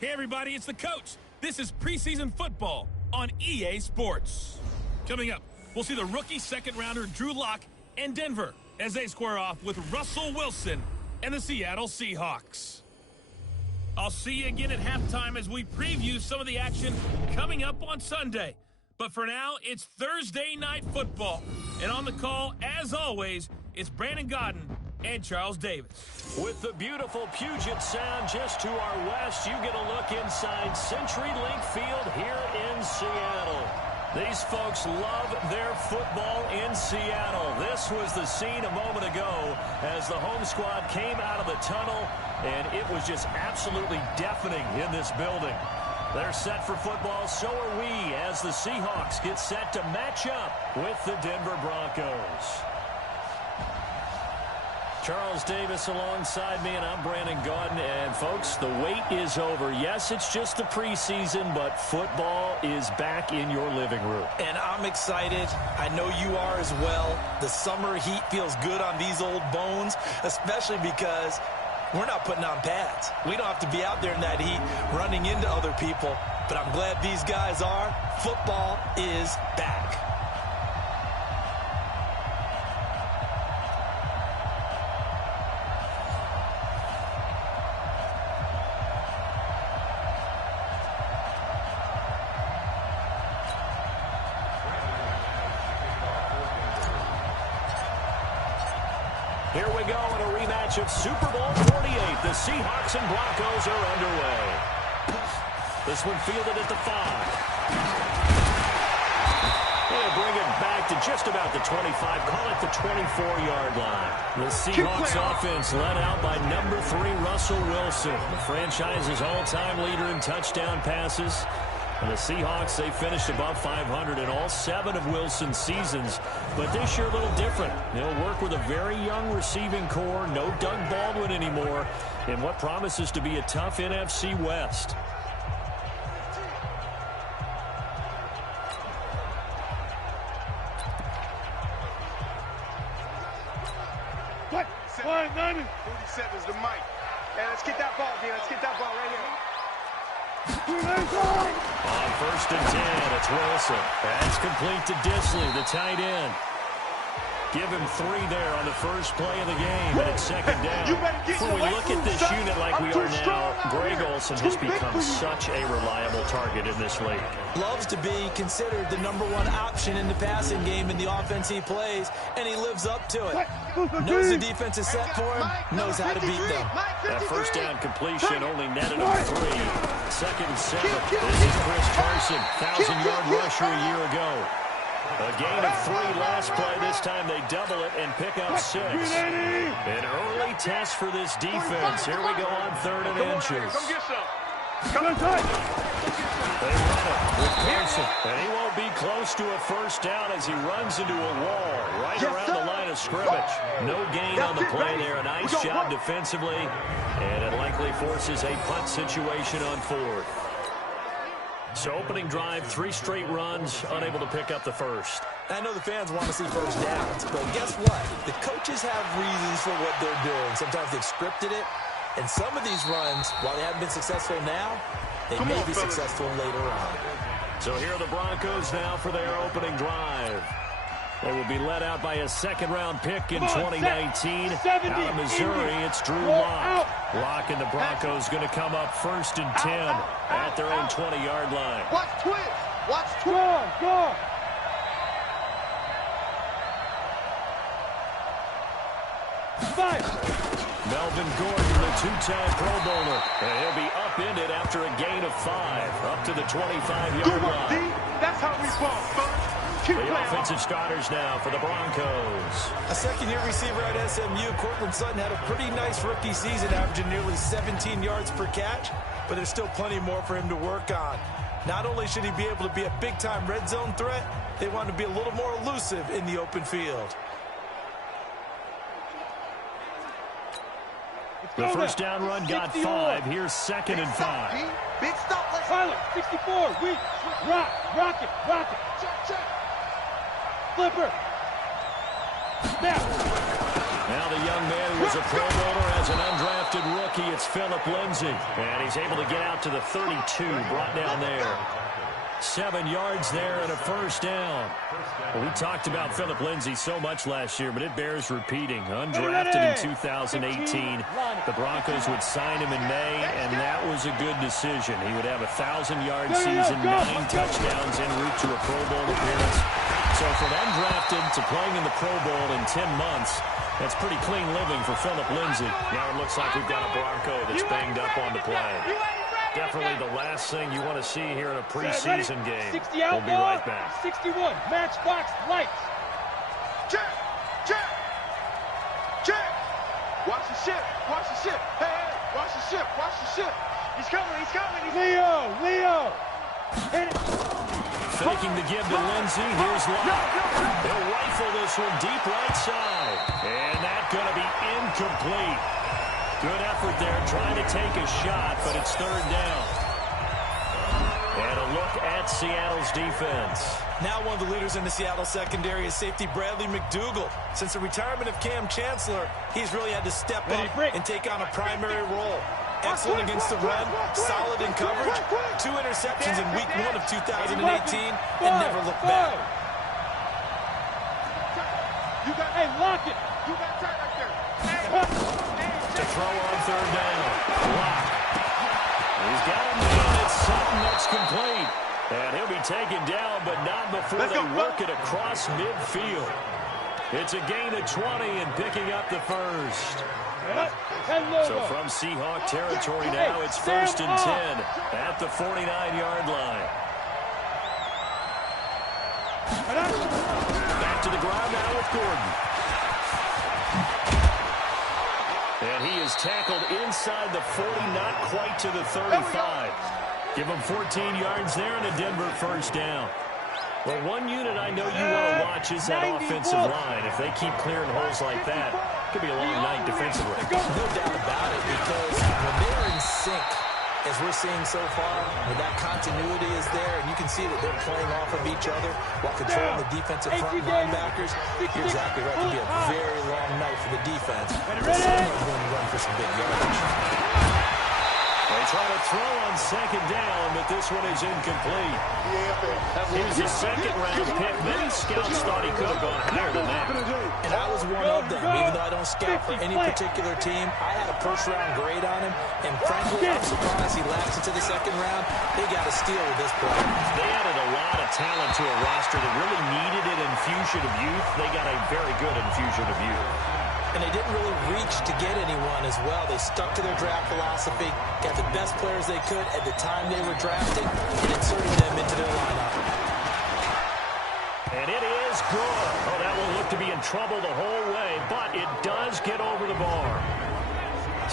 Hey everybody, it's the coach. This is preseason football on EA Sports. Coming up, we'll see the rookie second-rounder Drew Lock and Denver as they square off with Russell Wilson and the Seattle Seahawks. I'll see you again at halftime as we preview some of the action coming up on Sunday. But for now, it's Thursday Night Football. And on the call, as always, it's Brandon Godden and Charles Davis. With the beautiful Puget Sound just to our west, you get a look inside CenturyLink Field here in Seattle. These folks love their football in Seattle. This was the scene a moment ago as the home squad came out of the tunnel, and it was just absolutely deafening in this building. They're set for football, so are we, as the Seahawks get set to match up with the Denver Broncos. Charles Davis alongside me, and I'm Brandon Godden. And, folks, the wait is over. Yes, it's just the preseason, but football is back in your living room. And I'm excited. I know you are as well. The summer heat feels good on these old bones, especially because we're not putting on pads. We don't have to be out there in that heat running into other people. But I'm glad these guys are. Football is back. Here we go in a rematch of Super Bowl 48. The Seahawks and Broncos are underway. This one fielded at the 5. They'll bring it back to just about the 25. Call it the 24-yard line. The Seahawks offense led out by number 3, Russell Wilson. The franchise's all-time leader in touchdown passes. And the Seahawks, they finished above 500 in all 7 of Wilson's seasons. But this year, a little different. They'll work with a very young receiving core. No Doug Baldwin anymore in what promises to be a tough NFC West. What? 47 is the mic. Hey, let's get that ball, man. Let's get that ball right here. On 1st and 10, it's Wilson. That's complete to Disley, the tight end. Give him 3 there on the first play of the game, and it's 2nd down. When we look at this unit like we are now, Greg Olsen has become such a reliable target in this league. Loves to be considered the number 1 option in the passing game in the offense he plays, and he lives up to it. Knows the defense is set for him, knows how to beat them. That first down completion only netted him 3. 2nd and 7. This is Chris Carson, 1,000-yard rusher a year ago. A gain of 3 last play. This time they double it and pick up 6. An early test for this defense. Here we go on 3rd and inches. Come get some. They run it with Carson. And he won't be close to a first down as he runs into a wall right around the line of scrimmage. No gain on the play there. A nice job defensively. And it likely forces a punt situation on 4th. So opening drive, 3 straight runs, unable to pick up the first. I know the fans want to see first downs, but guess what? The coaches have reasons for what they're doing. Sometimes they've scripted it, and some of these runs, while they haven't been successful now, they may be successful later on. So here are the Broncos now for their opening drive. They will be led out by a 2nd-round pick in 2019. Out of Missouri, it's Drew Lock. Lock and the Broncos going to come up 1st and 10 at their own 20-yard line. Watch twist. Watch twist. Go. Melvin Gordon, the 2-time Pro Bowler. And he'll be upended after a gain of 5 up to the 25-yard line. That's how we ball, son. The offensive starters now for the Broncos. A second-year receiver at SMU, Cortland Sutton, had a pretty nice rookie season, averaging nearly 17 yards per catch, but there's still plenty more for him to work on. Not only should he be able to be a big-time red zone threat, they want to be a little more elusive in the open field. The first down run got 5. Here's 2nd and 5. Big stop. Tyler, 64. Weak. Rock it. Check. Flipper. Snap. Now the a young man who was a Pro Bowler as an undrafted rookie. It's Phillip Lindsay. And he's able to get out to the 32, brought down there. 7 yards there and a first down. Well, we talked about Phillip Lindsay so much last year, but it bears repeating. Undrafted in 2018, the Broncos would sign him in May, and that was a good decision. He would have a 1,000-yard season, 9 touchdowns en route to a Pro Bowl appearance. So from undrafted to playing in the Pro Bowl in 10 months, that's pretty clean living for Phillip Lindsay. Now it looks like we've got a Bronco that's banged up on the play. Definitely the last thing you want to see here in a preseason game. 60 out, we'll be right back. 61, matchbox lights. Check, check, check. Watch the ship, watch the ship. Hey, hey, watch the ship, watch the ship. He's coming, he's coming. Leo. Hit it. Faking the give to Lindsay. Here's Locke. They'll rifle this one deep right side. And that's going to be incomplete. Good effort there, trying to take a shot, but it's third down. And a look at Seattle's defense. Now one of the leaders in the Seattle secondary is safety Bradley McDougall. Since the retirement of Cam Chancellor, he's really had to step up and take on a primary role. Excellent against the run, solid in coverage, 2 interceptions in week 1 of 2018, and never looked back. Hey, lock it. You got tight right there. To throw on third down. Lock. He's got him down. It's Sutton that's complete. And he'll be taken down, but not before they work it across midfield. It's a gain of 20 and picking up the first. So from Seahawk territory now, it's 1st and 10 at the 49-yard line. Back to the ground now with Gordon. And he is tackled inside the 40, not quite to the 35. Give him 14 yards there and a Denver first down. Well, one unit I know you want to watch is that offensive line. If they keep clearing holes like that, it could be a long night defensively. No doubt about it, because when they're in sync, as we're seeing so far, when that continuity is there, and you can see that they're playing off of each other while controlling the defensive front linebackers, you're exactly right. It could be a very long night for the defense. They're going to run for some big yardage. They try to throw on second down, but this one is incomplete. Here's a second-round pick. Many scouts thought he could have gone higher than that. And I was one of them. Even though I don't scout for any particular team, I had a first-round grade on him, and frankly, I'm surprised he lasted to the second round. They got a steal with this play. They added a lot of talent to a roster that really needed an infusion of youth. They got a very good infusion of youth. And they didn't really reach to get anyone as well. They stuck to their draft philosophy, got the best players they could at the time they were drafting, and inserted them into their lineup. And it is good. Oh, that will look to be in trouble the whole way, but it does get over the bar.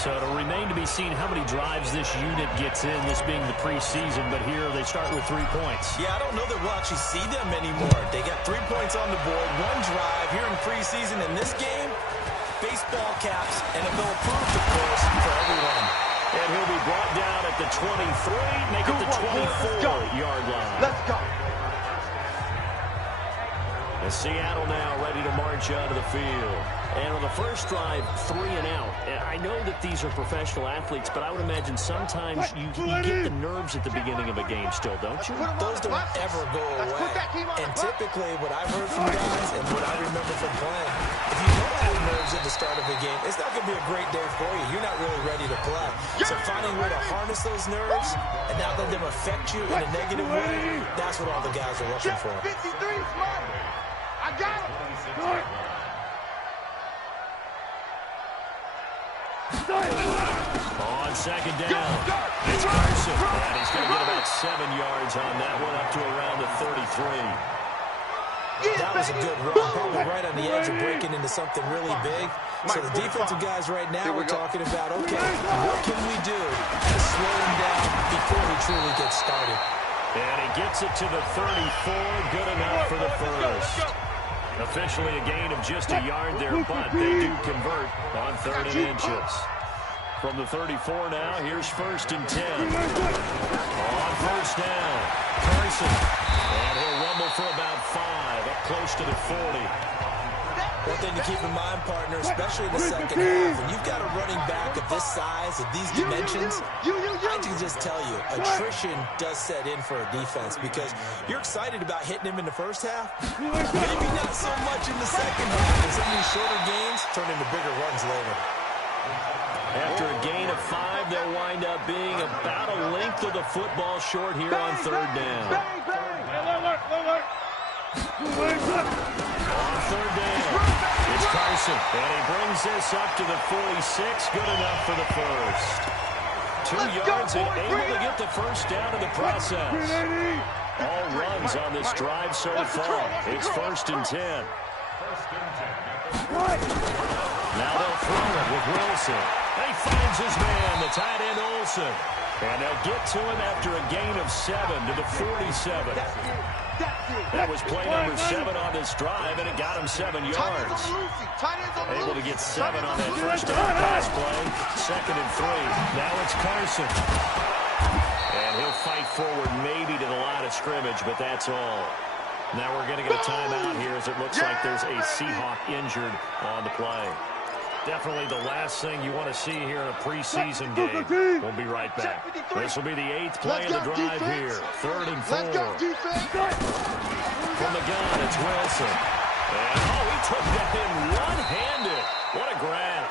So it'll remain to be seen how many drives this unit gets in, this being the preseason, but here they start with 3 points. Yeah, I don't know that we'll actually see them anymore. They got 3 points on the board, 1 drive here in preseason. In this game, baseball caps, NFL approved, of course, for everyone. And he'll be brought down at the 23, make it the 24-yard line. Let's go. And Seattle now ready to march out of the field. And on the first drive, 3 and out. And I know that these are professional athletes, but I would imagine sometimes you get the nerves at the beginning of a game still, don't you? Those don't ever go away. And typically, what I've heard from guys and what I remember from playing, if you don't have nerves at the start of a game, it's not going to be a great day for you. You're not really ready to play. So finding a way to harness those nerves and not let them affect you in a negative way, that's what all the guys are looking for. 53 smart. I got him. On second down, it's Carson. And he's going to get about 7 yards on that one, up to around the 33. That was a good run, probably right on the edge of breaking into something really big. So the defensive guys right now are talking about, okay, what can we do to slow him down before he truly gets started? And he gets it to the 34, good enough for the first. Officially a gain of just a yard there, but they do convert on 3rd and inches. From the 34 now, here's 1st and 10. On first down, Carson. And he'll rumble for about 5, up close to the 40. One thing to keep in mind, partner, especially in the second half, when you've got a running back of this size, of these dimensions, I can just tell you, attrition does set in for a defense because you're excited about hitting him in the first half. Maybe not so much in the second half, and some of these shorter gains turn into bigger runs later. After a gain of 5, they'll wind up being about a length of the football short here on third down. On third down, it's Carson, and he brings this up to the 46, good enough for the first. 2 yards and able to get the first down in the process. All runs on this drive so far. It's 1st and 10. Now they'll throw it with Wilson. He finds his man, the tight end Olsen. And they'll get to him after a gain of 7 to the 47. That was play number 7 on this drive, and it got him 7 yards. Able to get 7 on that first down pass play. 2nd and 3. Now it's Carson. And he'll fight forward maybe to the line of scrimmage, but that's all. Now we're going to get a timeout here as it looks like there's a Seahawk injured on the play. Definitely the last thing you want to see here in a preseason game. We'll be right back. This will be the 8th play of the drive here. 3rd and 4. From the gun, it's Wilson. And, he took that in one-handed. What a grab.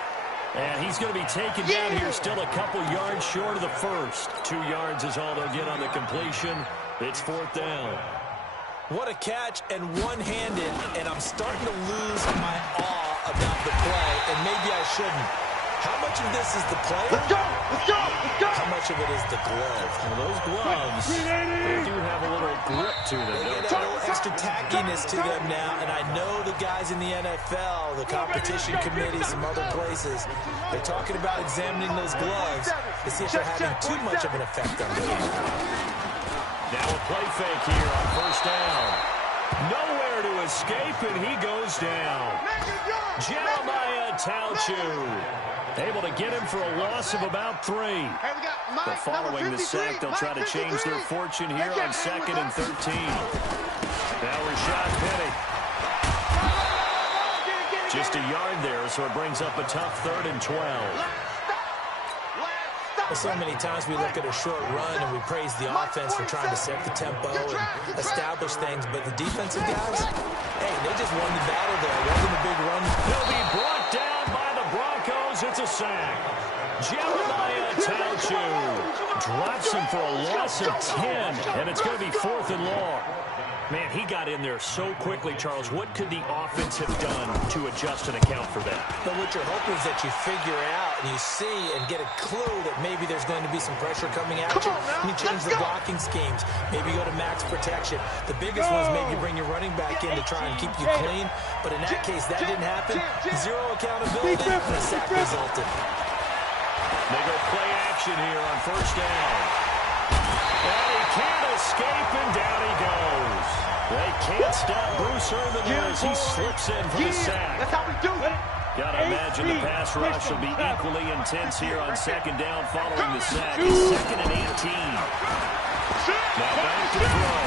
And he's going to be taken down here still a couple yards short of the first. 2 yards is all they'll get on the completion. It's 4th down. What a catch, and one-handed, and I'm starting to lose my awe about the play, and maybe I shouldn't. How much of this is the play? Let's go! Let's go! Let's go! How much of it is the glove? Well, those gloves, they do have a little grip to them. They get a little extra tackiness to them now, and I know the guys in the NFL, the competition committee, some other places, they're talking about examining those gloves to see if they're having too much of an effect on the game. Now a play fake here on 1st down. Nowhere to escape, and he goes down. Jeremiah Tauchu able to get him for a loss of about 3. But following the sack, they'll try to change their fortune here on 2nd and 13. Now Rashad Penny. Just a yard there, so it brings up a tough 3rd and 12. So many times we look at a short run and we praise the offense for trying to set the tempo and establish things, but the defensive guys, hey, they just won the battle there. It wasn't a big run. He'll be brought down by the Broncos. It's a sack. Jeremiah Tauchu drops him for a loss of 10, and it's going to be 4th and long. Man, he got in there so quickly, Charles. What could the offense have done to adjust and account for that? But what you're hoping is that you figure out and you see and get a clue that maybe there's going to be some pressure coming at you. And you change the blocking schemes. Maybe go to max protection. The biggest one is maybe bring your running back in to try and keep you clean. But in that case, that didn't happen. 0 accountability, and a sack resulted. They go play action here on 1st down. And he can't escape, and down he goes. They can't stop Bruce Irvin there as he slips in for the sack. That's how we do it. Gotta imagine the pass rush will be equally intense here on 2nd down following the sack. It's 2nd and 18. Now back to throw.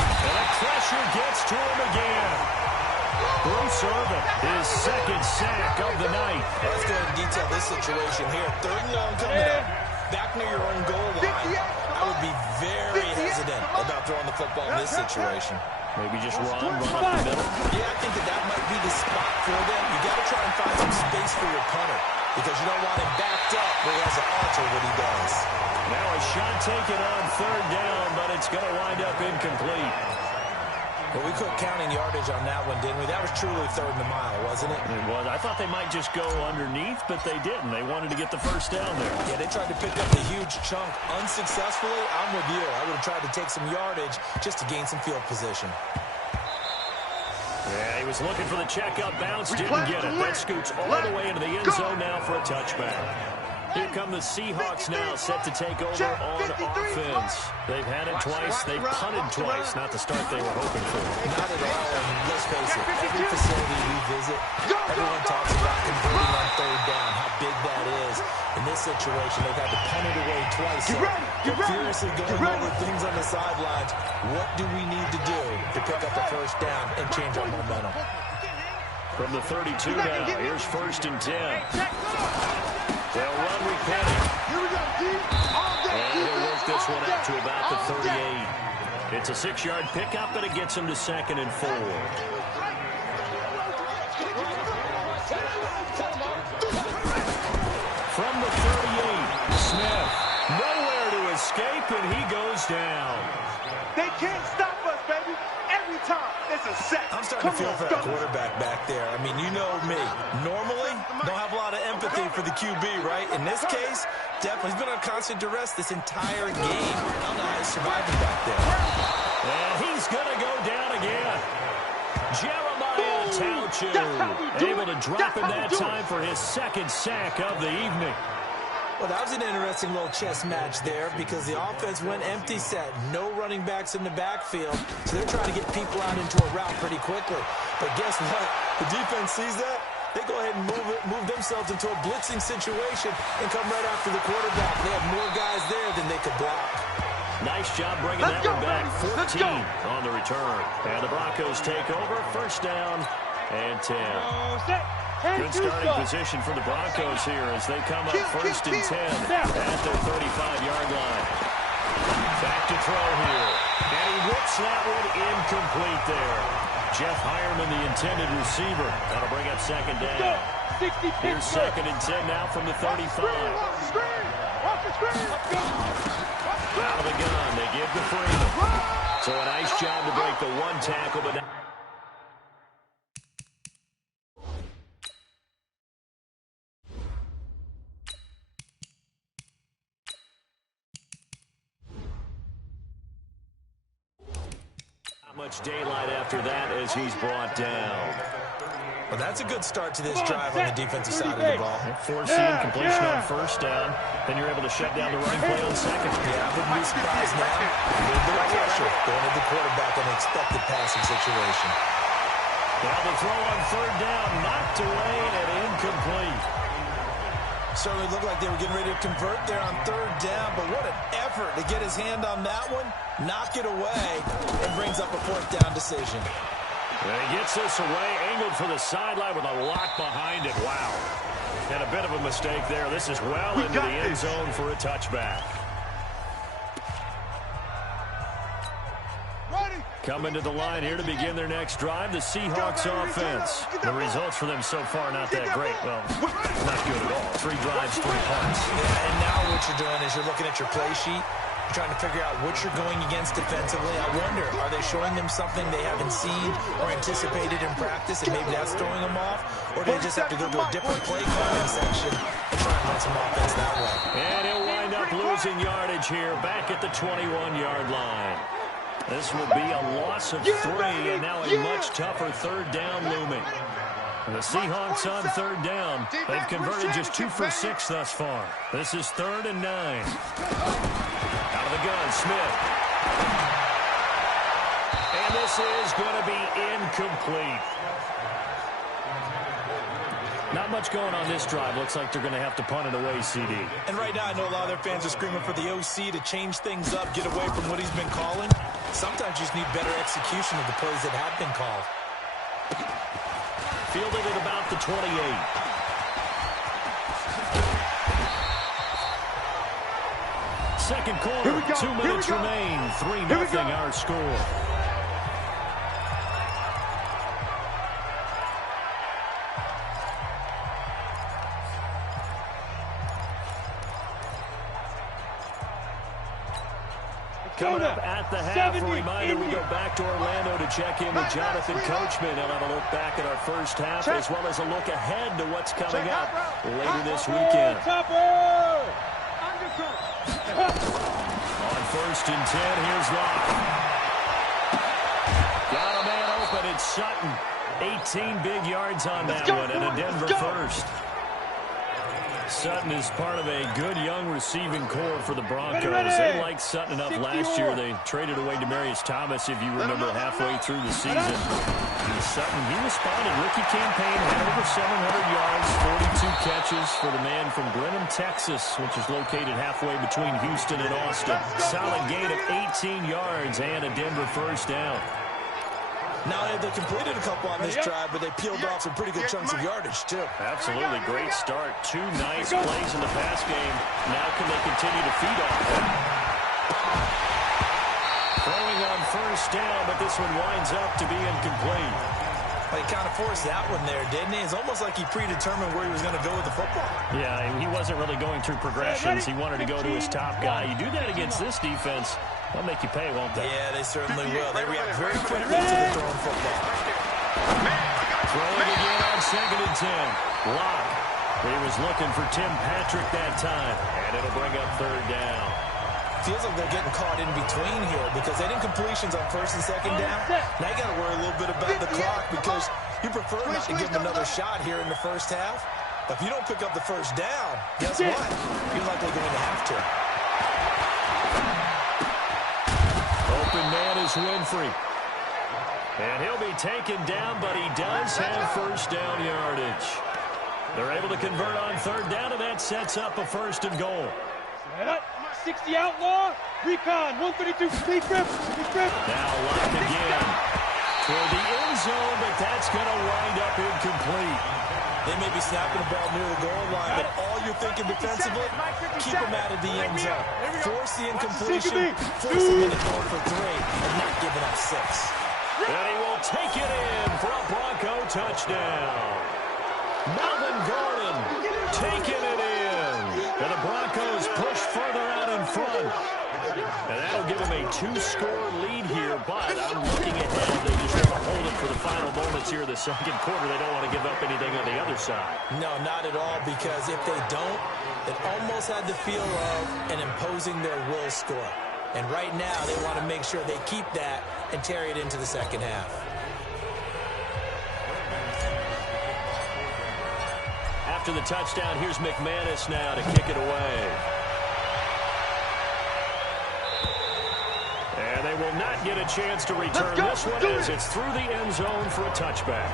And the pressure gets to him again. Bruce Irvin, his 2nd sack of the night. Let's go ahead and detail this situation here. 3rd and long coming up. Back near your own goal line. I would be very hesitant about throwing the football in this situation. Maybe just run up the middle. Yeah, I think that might be the spot for them. You got to try and find some space for your punter because you don't want him backed up where he has to alter what he does. Now a shot taken on 3rd down, but it's going to wind up incomplete. Well, we quit counting yardage on that one, didn't we? That was truly 3rd and a mile, wasn't it? It was. I thought they might just go underneath, but they didn't. They wanted to get the 1st down there. Yeah, they tried to pick up the huge chunk unsuccessfully. I'm with you. I would have tried to take some yardage just to gain some field position. Yeah, he was looking for the checkout bounce, didn't get it. That scoots all the way into the end zone now for a touchback. Here come the Seahawks now, set to take over on offense. They've had it twice. They've punted twice. Not the start they were hoping for. Not at all. And let's face it, every facility we visit, everyone talks about converting on 3rd down, how big that is. In this situation, they've had to punt it away twice. So they're furiously going over things on the sidelines. What do we need to do to pick up a 1st down and change our momentum? From the 32 now, here's 1st and 10. They'll run repenting. And he'll work this one out to about the 38. It's a 6-yard pickup, and it gets him to 2nd and 4. From the 38, Smith. Nowhere to escape, and he goes down. They can't stop us, baby. Every time, it's a sack. I'm starting to feel for that quarterback back there. I mean, you know me. Normally, don't have a lot of empathy for the QB, right? In this case, definitely he's been on constant duress this entire game. I don't know how he's surviving back there. And he's going to go down again. Jeremiah Tauchu able to drop in that time for his 2nd sack of the evening. Well, that was an interesting little chess match there because the offense went empty set. No running backs in the backfield, so they're trying to get people out into a route pretty quickly. But guess what? The defense sees that. They go ahead and move themselves into a blitzing situation and come right after the quarterback. They have more guys there than they could block. Nice job bringing that one back. 14 on the return. And the Broncos take over. 1st down and 10. Good starting position for the Broncos here as they come up 1st and 10 at their 35-yard line. Back to throw here. And he whips that one incomplete there. Jeff Hireman, the intended receiver. That'll bring up 2nd down. Here's 2nd and 10 now from the 35. Out of the gun, they give to Freeman. So a nice job to break the 1 tackle, but now not much daylight after that as he's brought down. Well, that's a good start to this drive on the defensive side of the ball. Forcing completion on 1st down. Then you're able to shut down the running play on 2nd. Yeah, I wouldn't be surprised now. A little bit of pressure going at the quarterback in an expected passing situation. Now the throw on 3rd down, knocked away and incomplete. Certainly looked like they were getting ready to convert there on 3rd down, but what an effort to get his hand on that one, knock it away, and brings up a 4th down decision. And he gets this away, angled for the sideline with a lot behind it. Wow. And a bit of a mistake there. This is well into the end zone for a touchback. Coming to the line here to begin their next drive, the Seahawks offense. The results for them so far not that great. Well, not good at all. 3 drives, 3 punts. Yeah, and now what you're doing is you're looking at your play sheet. You're trying to figure out what you're going against defensively. I wonder, are they showing them something they haven't seen or anticipated in practice, and maybe that's throwing them off? Or do they just have to go to a different play calling section and try and run some offense that way? And he'll wind up losing yardage here back at the 21-yard line. This will be a loss of 3, and now a much tougher 3rd down looming. The Seahawks on 3rd down. They've converted just 2 for 6 thus far. This is 3rd and 9. Out of the gun, Smith. And this is going to be incomplete. Not much going on this drive. Looks like they're going to have to punt it away, CD. And right now, I know a lot of their fans are screaming for the OC to change things up, get away from what he's been calling. Sometimes you just need better execution of the plays that have been called. Fielded at about the 28. Second quarter, 2 minutes remain. 3-0 our score. Coming up at the half, a reminder, we go back to Orlando to check in with Jonathan Coachman. He'll have a look back at our first half, as well as a look ahead to what's coming up later this weekend. On 1st and 10, here's Locke. Got a man open, it's Sutton. 18 big yards on that one, and a Denver first. Sutton is part of a good young receiving core for the Broncos. They liked Sutton enough last year. They traded away Demaryius Thomas, if you remember, halfway through the season. And Sutton, he responded. Rookie campaign, had over 700 yards, 42 catches for the man from Brenham, Texas, which is located halfway between Houston and Austin. Solid gain of 18 yards and a Denver first down. Not only have they completed a couple on this drive, but they peeled off some pretty good chunks of yardage, too. Absolutely great start. 2 nice plays in the pass game. Now can they continue to feed off them? Throwing on first down, but this one winds up to be incomplete. Well, he kind of forced that one there, didn't he? It's almost like he predetermined where he was going to go with the football. Yeah, he wasn't really going through progressions. He wanted to go to his top guy. You do that against this defense, they'll make you pay, won't they? Yeah, they certainly will. They react very quickly to the throwing football. Throwing again on 2nd and 10. Lock. He was looking for Tim Patrick that time, and it'll bring up 3rd down. Feels like they're getting caught in between here because they didn't completions on 1st and 2nd down. Now you got to worry a little bit about the clock because you prefer not to give them another shot here in the first half. But if you don't pick up the first down, guess what? You're likely going to have to. Open man is Winfrey. And he'll be taken down, but he does have first down yardage. They're able to convert on 3rd down, and that sets up a 1st and goal. 60 outlaw, recon, 132, speed grip. Now locked again toward the end zone, but that's going to wind up incomplete. They may be snapping the ball near the goal line, but all you're thinking defensively, keep them out of the end zone. Force the incompletion, force them into going for 3, and not giving up 6. And he will take it in for a Bronco touchdown. Melvin Gordon taking it in. And the Broncos push further out in front. And that'll give them a 2-score lead here, but I'm looking ahead. They just want to hold it for the final moments here in the 2nd quarter. They don't want to give up anything on the other side. No, not at all, because if they don't, it almost had the feel of an imposing their will score. And right now, they want to make sure they keep that and carry it into the 2nd half. After the touchdown, here's McManus now to kick it away. And they will not get a chance to return this one as it's through the end zone for a touchback.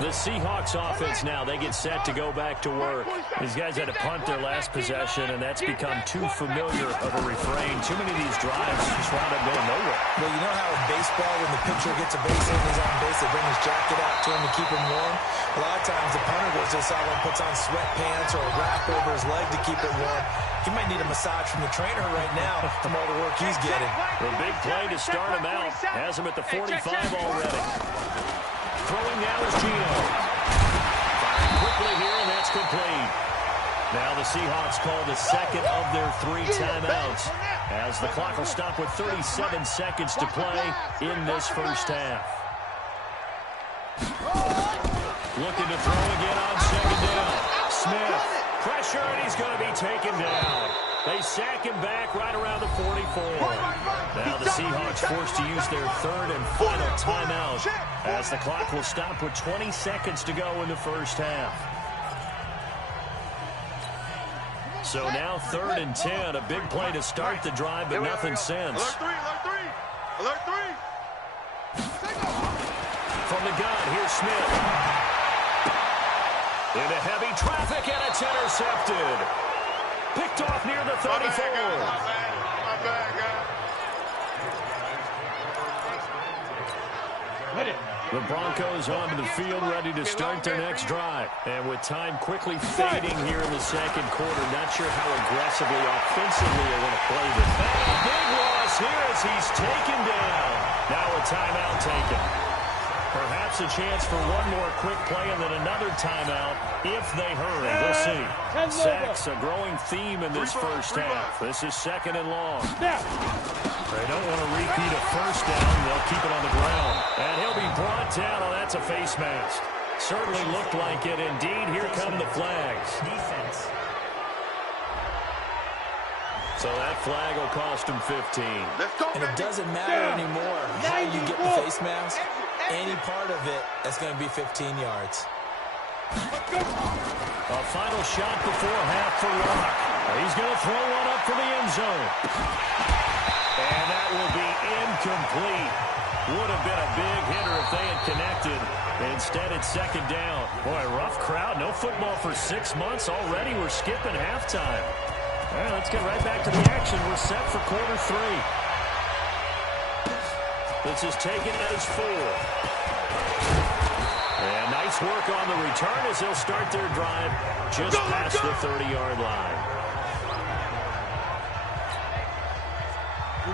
The Seahawks offense now, they get set to go back to work. These guys had to punt their last possession, and that's become too familiar of a refrain. Too many of these drives just wound up going nowhere. Well, you know how in baseball, when the pitcher gets a base hit and he's on base, they bring his jacket out to him to keep him warm? A lot of times the punter goes to the sideline, puts on sweatpants or a wrap over his leg to keep it warm. He might need a massage from the trainer right now from all the work he's getting. A big play to start him out. Has him at the 45 already. Throwing now is Gino. Firing quickly here, and that's complete. Now the Seahawks call the 2nd of their 3 timeouts as the clock will stop with 37 seconds to play in this first half. Looking to throw again on 2nd down. Smith, pressure, and he's going to be taken down. They sack him back right around the 44. Now the Seahawks forced to use their 3rd and final timeout as the clock will stop with 20 seconds to go in the first half. So now 3rd and 10, a big play to start the drive, but nothing since. Alert 3. From the gun, here's Smith. Into heavy traffic, and it's intercepted. Picked off near the 34. My bad, guy. The Broncos onto the field, ready to start their next drive. And with time quickly fading here in the 2nd quarter, not sure how aggressively, offensively they want to play this. And a big loss here as he's taken down. Now a timeout taken. Perhaps a chance for one more quick play and then another timeout if they hurry. We'll see. Sacks, a growing theme in this first half. This is 2nd and long. They don't want to repeat a first down. They'll keep it on the ground. And he'll be brought down. Oh, that's a face mask. Certainly looked like it. Indeed, here come the flags. So that flag will cost him 15. And it doesn't matter anymore how you get the face mask. Any part of it, that's going to be 15 yards. A final shot before half for Rock. He's going to throw one up for the end zone. And that will be incomplete. Would have been a big hitter if they had connected. Instead, it's 2nd down. Boy, rough crowd. No football for 6 months already. We're skipping halftime. All right, let's get right back to the action. We're set for quarter 3. This is taken as 4. And nice work on the return as they'll start their drive just past the 30-yard line.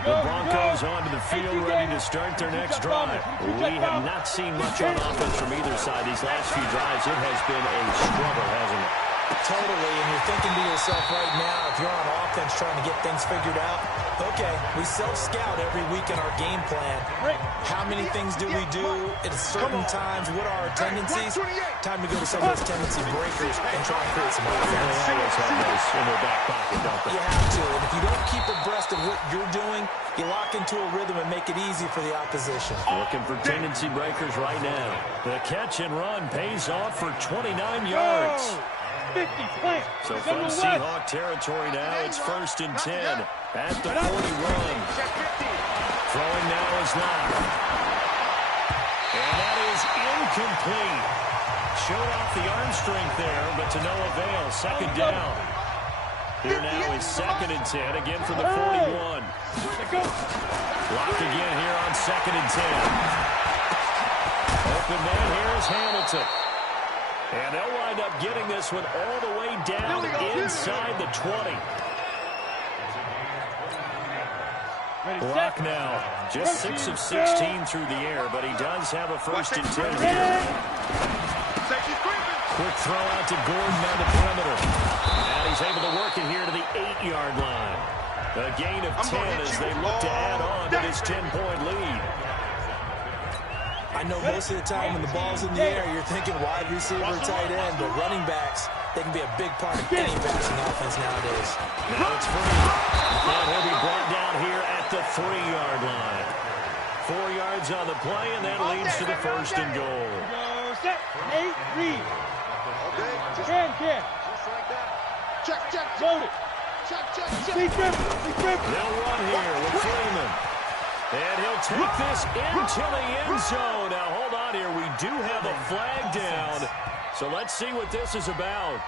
The Broncos onto the field ready to start their next drive. We have not seen much on offense from either side these last few drives. It has been a struggle, hasn't it? Totally, and you're thinking to yourself right now, if you're on offense trying to get things figured out, okay, we self-scout every week in our game plan. How many things do we do at certain times? What are our tendencies? Time to go to some of those tendency breakers and try and create some offense. They always have those in their back pocket, don't they? You have to, and if you don't keep abreast of what you're doing, you lock into a rhythm and make it easy for the opposition. Looking for tendency breakers right now. The catch and run pays off for 29 yards. 50, plant. So from Seahawk territory now, it's 1st and 10 at the 41. Throwing now is Locke. And that is incomplete. Showed off the arm strength there, but to no avail. 2nd down. Here now is 2nd and 10, again from the 41. Locke again here on 2nd and 10. Open man here is Hamilton. And they'll wind up getting this one all the way down inside the 20. Locke now just 6 of 16 through the air, but he does have a 1st and 10 here. Quick throw out to Gordon on the perimeter. And he's able to work it here to the 8-yard line. A gain of 10 as they look to add on to this 10-point lead. I know most of the time when the ball's in the air, you're thinking wide receiver, tight end, but running backs, they can be a big part of any passing offense nowadays. Now it's free. And he'll be brought down here at the 3-yard line. 4 yards on the play, and that leads to the 1st and goal. Go set, 8, read. Can. Check. Load it. Check. Speed grip. They'll run here with Freeman. And he'll take this into the end zone. Now, hold on here. We do have a flag down. So let's see what this is about.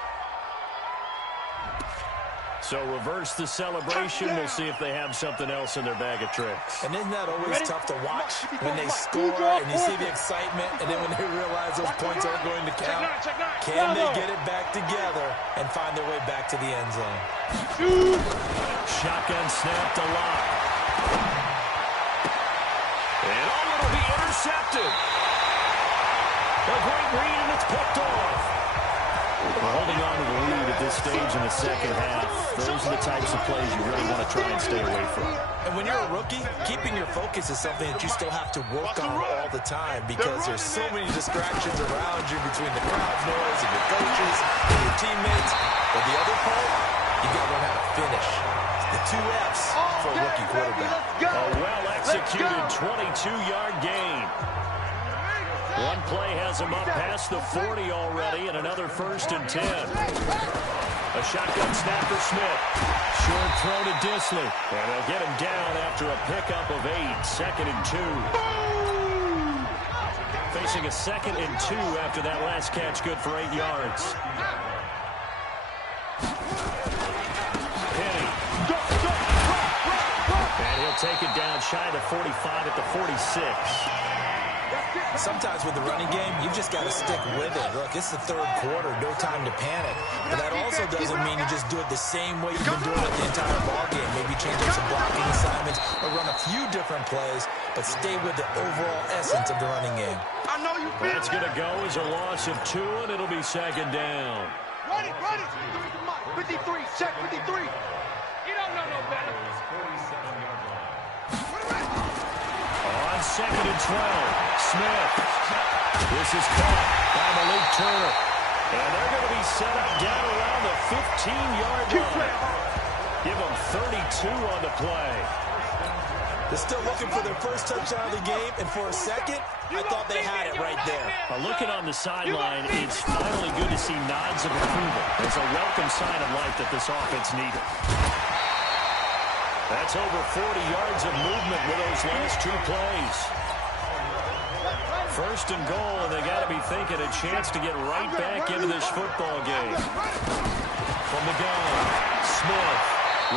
So reverse the celebration. We'll see if they have something else in their bag of tricks. And isn't that always tough to watch when they score and you see the excitement, and then when they realize those points aren't going to count? Can they get it back together and find their way back to the end zone? Shotgun snap to Locke. And it'll be intercepted. A great read, and it's picked off. We're holding on to the lead at this stage in the second half. Those are the types of plays you really want to try and stay away from. And when you're a rookie, keeping your focus is something that you still have to work on all the time because there's so many distractions around you between the crowd noise and your coaches and your teammates. But the other part, you got to learn how to finish. The 2 F's for a rookie quarterback. A well-executed 22-yard gain. One play has him up past the 40 already, and another 1st and 10. A shotgun snap for Smith. Short throw to Disley. And they'll get him down after a pickup of 8. 2nd and 2. Facing a 2nd and 2 after that last catch, good for 8 yards. Penny. And he'll take it down shy of the 45 at the 46. Sometimes with the running game, you've just got to stick with it. Look, it's the 3rd quarter, no time to panic. But that also doesn't mean you just do it the same way you've been doing it the entire ballgame. Maybe change up some blocking assignments or run a few different plays, but stay with the overall essence of the running game. That's going to go as a loss of 2, and it'll be 2nd down. Run it. 53, check 53. You don't know no better. On 2nd and 12, Smith. This is caught by Malik Turner. And they're going to be set up down around the 15-yard line. Give them 32 on the play. They're still looking for their first touchdown of the game, and for a second, I thought they had it right there. Looking on the sideline, it's finally good to see nods of approval. It's a welcome sign of life that this offense needed. That's over 40 yards of movement with those last 2 plays. 1st and goal, and they got to be thinking a chance to get right back into this football game. From the gun, Smith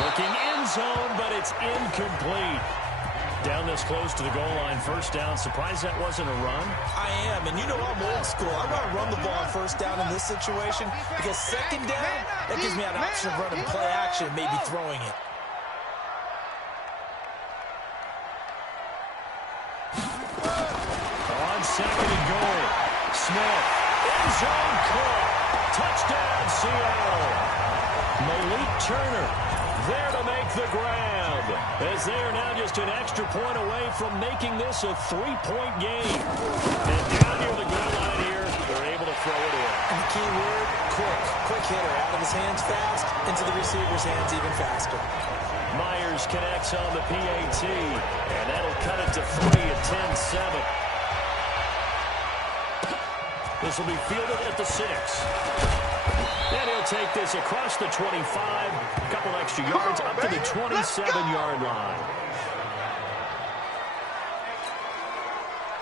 looking end zone, but it's incomplete. Down this close to the goal line, first down. Surprised that wasn't a run? I am, and you know I'm old school. I want to run the ball on first down in this situation because second down, that gives me an option of running play action, maybe throwing it. On second and goal, Smith, end zone caught. Touchdown, Seattle. Malik Turner there to make the grab, as they are now just an extra point away from making this a 3-point game. And down near the goal line here, they're able to throw it in. And the key word, quick. Quick hitter, out of his hands fast, into the receiver's hands even faster. Myers connects on the PAT, and that'll cut it to 3 at 10-7. This will be fielded at the 6. And he'll take this across the 25, a couple extra yards up to the 27-yard line.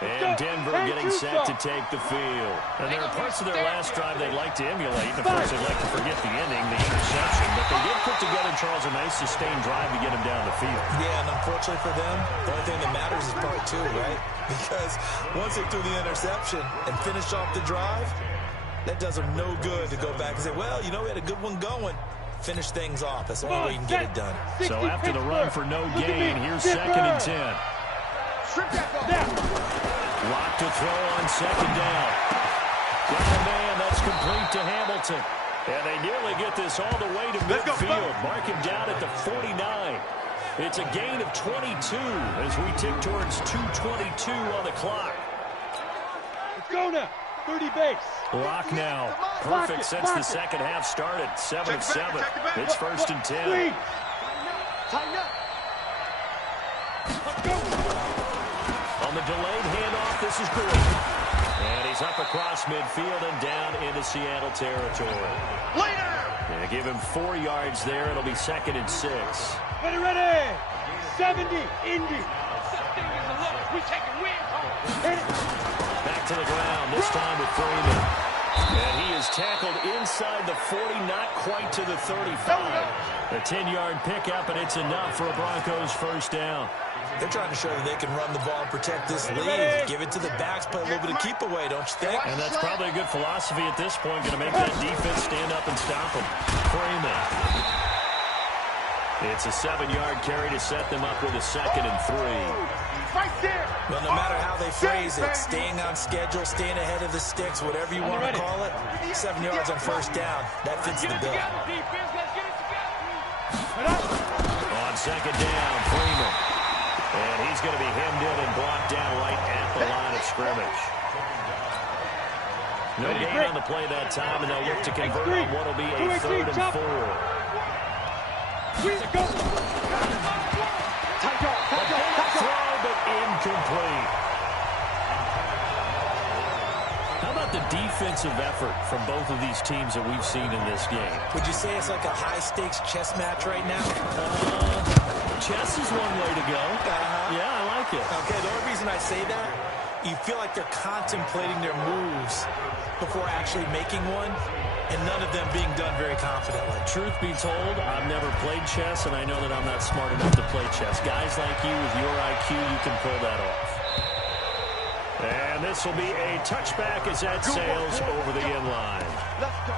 And Denver getting set to take the field. And there are parts of their last drive they'd like to emulate. And of course, they'd like to forget the ending, the interception. But they did put together, Charles, a nice sustained drive to get him down the field. Yeah, and unfortunately for them, the only thing that matters is part 2, right? Because once they threw the interception and finished off the drive, that does them no good to go back and say, well, you know, we had a good one going. Finish things off. That's the only way you can get it done. So after the run for no gain, here's second and 10. Lock to throw on second down. Got a man, that's complete to Hamilton. And they nearly get this all the way to midfield. Mark him down at the 49. It's a gain of 22 as we tick towards 2:22 on the clock. Let's go now. 30 base. Lock now. Perfect since the second half started. 7-7. It's first and 10. Tighten up. Let's go. On the delayed handoff, this is Gordon. And he's up across midfield and down into Seattle territory. Later. They give him 4 yards there. It'll be second and 6. Ready, ready. 70, Indy. We taking wins home. Hit it. Back to the ground, this time with Freeman. And he is tackled inside the 40, not quite to the 35. A 10-yard pickup, and it's enough for a Broncos first down. They're trying to show that they can run the ball and protect this lead. Give it to the backs, play a little bit of keep away, don't you think? And that's probably a good philosophy at this point, going to make that defense stand up and stop them. Freeman. It's a 7-yard carry to set them up with a second and 3. Right there. Well, no matter how they phrase it, staying on schedule, staying ahead of the sticks, whatever you want to call it, 7 yards on first down, that fits the bill. On second down, Freeman. And he's going to be hemmed in and brought down right at the line of scrimmage. No gain on the play that time, and they'll look to convert on what will be a 3rd and 4. Throw, but incomplete. How about the defensive effort from both of these teams that we've seen in this game? Would you say it's like a high-stakes chess match right now? Chess is one way to go. Yeah, I like it. Okay, the only reason I say that, you feel like they're contemplating their moves before actually making one, and none of them being done very confidently. Truth be told, I've never played chess, and I know that I'm not smart enough to play chess. Guys like you with your IQ, you can pull that off. And this will be a touchback as that sails over the end line. Let's go.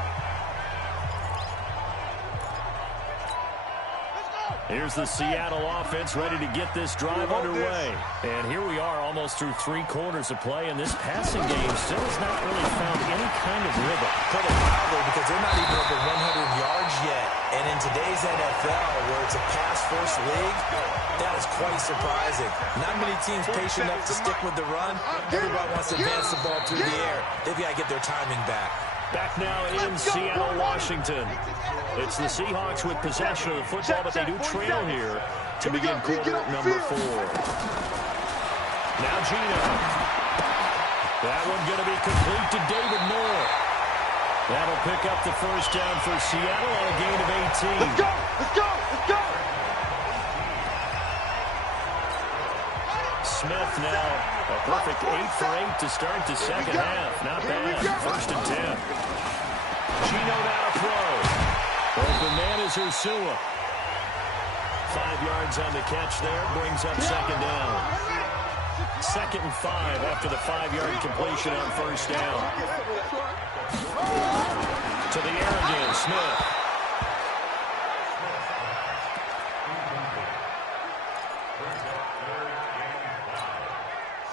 Here's the Seattle offense ready to get this drive underway. And here we are almost through 3 quarters of play, and this passing game still has not really found any kind of rhythm. Put it mildly, because they're not even over 100 yards yet. And in today's NFL, where it's a pass-first league, that is quite surprising. Not many teams patient enough to stick with the run. Everybody wants to advance the ball through the air. They've got to get their timing back. Back now in Seattle, Washington. It's the Seahawks with possession of the football, but they do trail here to begin quarter number 4. Now Gino. That one going to be complete to David Moore. That'll pick up the first down for Seattle on a gain of 18. Let's go. Let's go. Let's go. Smith now a perfect 8 for 8 to start the second half. Not bad. First and 10. Gino now to throw. Open man is Ursua. 5 yards on the catch there. Brings up second down. 2nd and 5 after the 5-yard completion on first down. To the air again, Smith.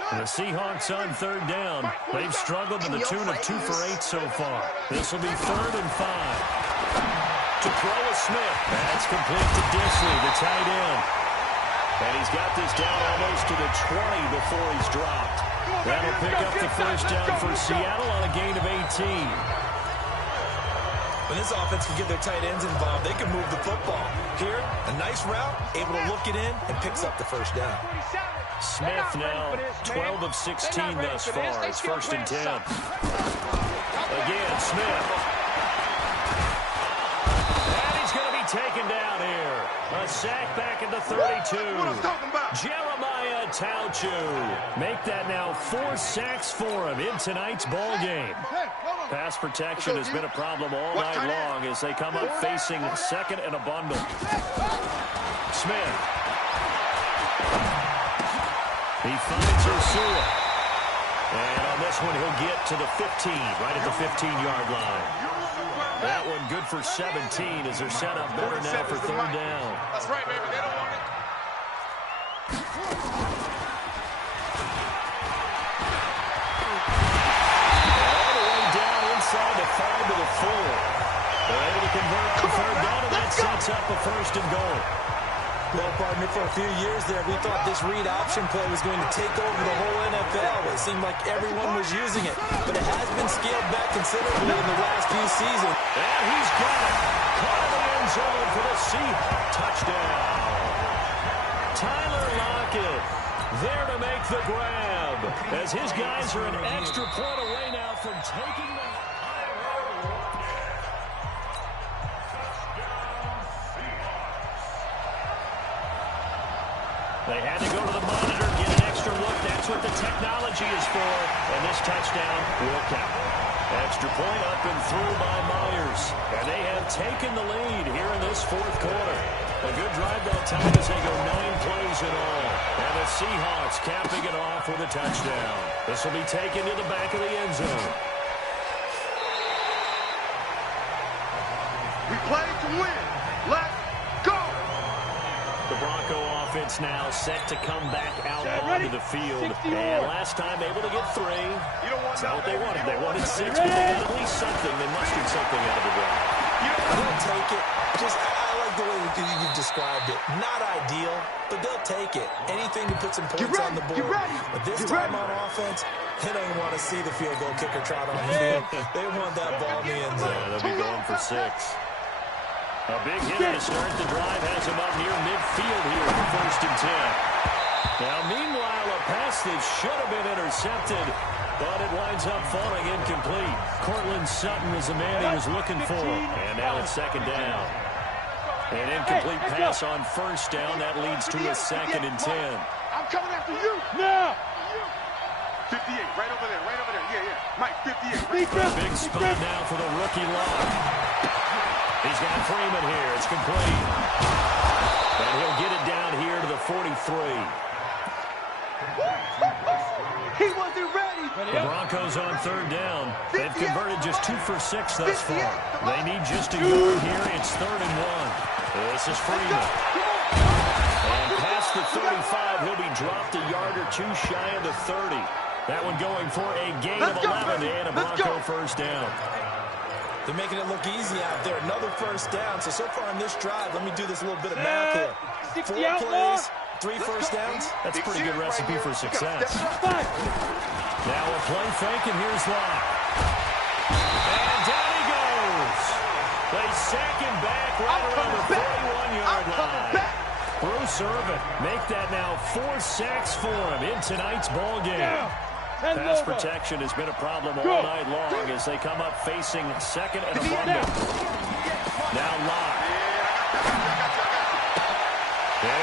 The Seahawks on 3rd down. They've struggled to the tune of 2 for 8 so far. This will be 3rd and 5. To throw a Smith. That's complete to Disley, the tight end. And he's got this down almost to the 20 before he's dropped. That'll pick up the first down for Seattle on a gain of 18. When this offense can get their tight ends involved, they can move the football. Here, a nice route, able to look it in, and picks up the first down. Smith now 12 of 16 thus far. It's 1st and 10. Again, Smith. And he's going to be taken down here. A sack back at the 32. Jeremiah Tauchu. Make that now 4 sacks for him in tonight's ball game. Pass protection has been a problem all night long as they come up facing 2nd and a bundle. Smith. He finds Ursula. And on this one, he'll get to the 15, right at the 15-yard line. That one good for 17 as they're set up better now for 3rd down. That's right, baby. They don't want it. All the way down inside the 5 to the 4. They're able to convert on 3rd down, and that sets up a 1st and goal. Well, partner, for a few years there, we thought this read option play was going to take over the whole NFL. It seemed like everyone was using it, but it has been scaled back considerably in the last few seasons. And he's got it. Caught in the end zone for the Seahawks. Touchdown. Tyler Lockett there to make the grab as his guys are an extra point away now from taking the... They had to go to the monitor, get an extra look. That's what the technology is for. And this touchdown will count. Extra point up and through by Myers. And they have taken the lead here in this 4th quarter. A good drive that time as they go 9 plays in all. And the Seahawks capping it off with a touchdown. This will be taken to the back of the end zone. We play to win. Let's go. The Bronco offense now set to come back out onto the field. And last time able to get 3. That's not what they wanted. They wanted 6, but they got at least something. They mustered something out of the drive. They'll take it. I like the way you described it. Not ideal, but they'll take it. Anything to put some points on the board. But this time on offense, they don't even want to see the field goal kicker trot on the field. They want that ball in the end zone. They'll be going for 6. A big hit to start the drive has him up near midfield here for 1st and 10. Now, meanwhile, a pass that should have been intercepted, but it winds up falling incomplete. Cortland Sutton was the man he was looking for. And now it's 2nd down. An incomplete pass on 1st down. That leads to a 2nd and 10. I'm coming after you. Now. 58, right over there, right over there. Yeah, yeah. Mike, 58. Big spot now for the rookie Lock. He's got Freeman here. It's complete. And he'll get it down here to the 43. He wasn't ready. The Broncos on 3rd down. They've converted just 2 for 6 thus far. They need just a yard here. It's 3rd and 1. This is Freeman. And past the 35, he'll be dropped a yard or 2 shy of the 30. That one going for a gain of 11 and a Bronco 1st down. They're making it look easy out there. Another 1st down. So far on this drive, let me do this little bit of math here. 4 plays, 3 1st downs. That's a pretty good recipe for success. Now a play fake, and here's Locke. And down he goes. They sack him back right around the 41-yard line. Bruce Irvin make that now 4 sacks for him in tonight's ball game. Pass protection has been a problem all night long as they come up facing 2nd and a bundle. Now Locke.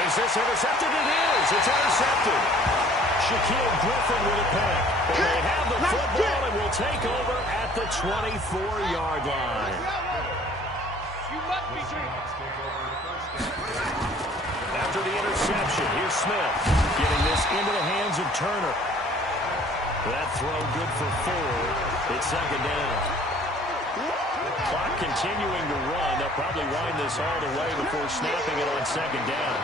Is this intercepted? It is. It's intercepted. Shaquille Griffin with a pick. And they have the football and will take over at the 24-yard line. After the interception, here's Smith. Getting this into the hands of Turner. That throw good for 4. It's second down. Clock continuing to run. They'll probably wind this all the way before snapping it on second down.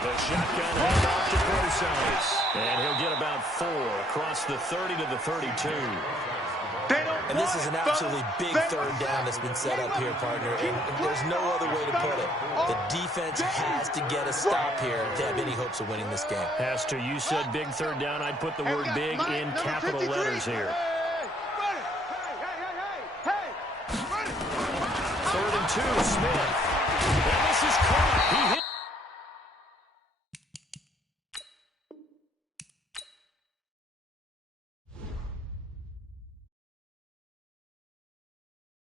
The shotgun handoff to Procise. And he'll get about 4 across the 30 to the 32. And this is an absolutely big third down that's been set up here, partner. And there's no other way to put it. The defense has to get a stop here to have any hopes of winning this game. Pastor, you said big third down. I'd put the word big in capital letters here. 3rd and 2, Smith. And this is caught. He